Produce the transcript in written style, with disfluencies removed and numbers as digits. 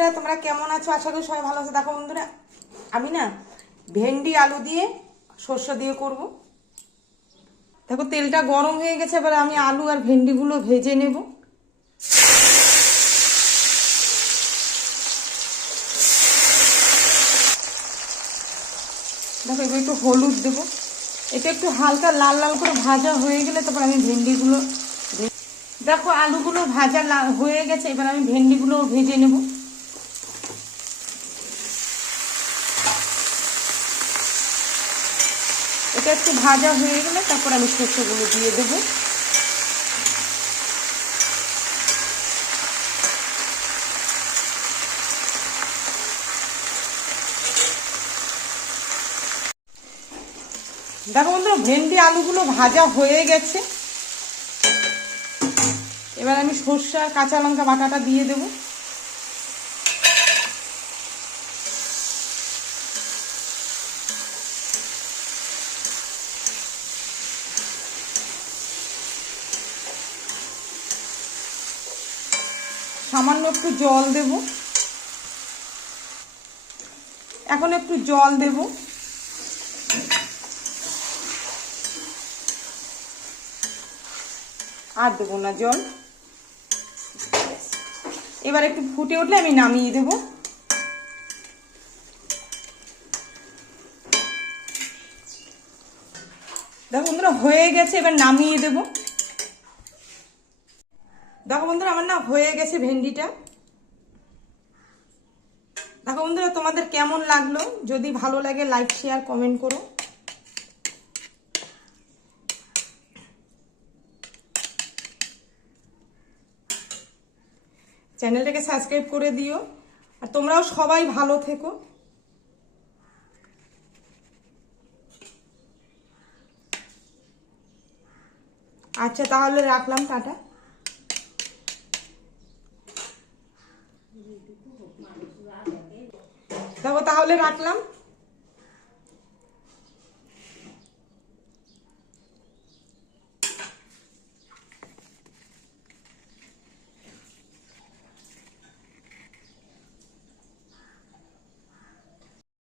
বন্ধুরা, তোমরা কেমন আছো? আশা করি সবাই ভালো আছো। দেখো বন্ধুরা, আমি না ভেন্ডি আলু দিয়ে সর্ষে দিয়ে করব। দেখো তেলটা গরম হয়ে গেছে, এবার আমি আলু আর ভেন্ডিগুলো ভেজে নেব। দেখো এবার একটু হলুদ দেবো। এটা একটু হালকা লাল লাল করে ভাজা হয়ে গেলে তারপর আমি ভেন্ডিগুলো, দেখো আলুগুলো ভাজা হয়ে গেছে, এবার আমি ভেন্ডিগুলো ভেজে নেব। এটা একটু ভাজা হয়ে গেলে তারপর আমি সর্ষেগুলো দিয়ে দেবো। দেখো বন্ধুরা, ভেন্ডি আলুগুলো ভাজা হয়ে গেছে, এবার আমি সর্ষে আর কাঁচা লঙ্কা বাটাটা দিয়ে দেবো। সামান্য একটু জল দেব। এখন একটু জল দেব। আর দেবো না জল। এবার একটু ফুটে উঠলে আমি নামিয়ে দেব। দেখো বন্ধুরা হয়ে গেছে, এবার নামিয়ে দেব। দেখো বন্ধুরা আমার না হয়ে গেছে ভেন্ডিটা। দেখো বন্ধুরা তোমাদের কেমন লাগলো? যদি ভালো লাগে লাইক শেয়ার কমেন্ট করো। চ্যানেলটাকে সাবস্ক্রাইব করে দিও। আর তোমরাও সবাই ভালো থেকো। আচ্ছা তাহলে রাখলাম, টাটা। দেখো তাহলে রাখলাম।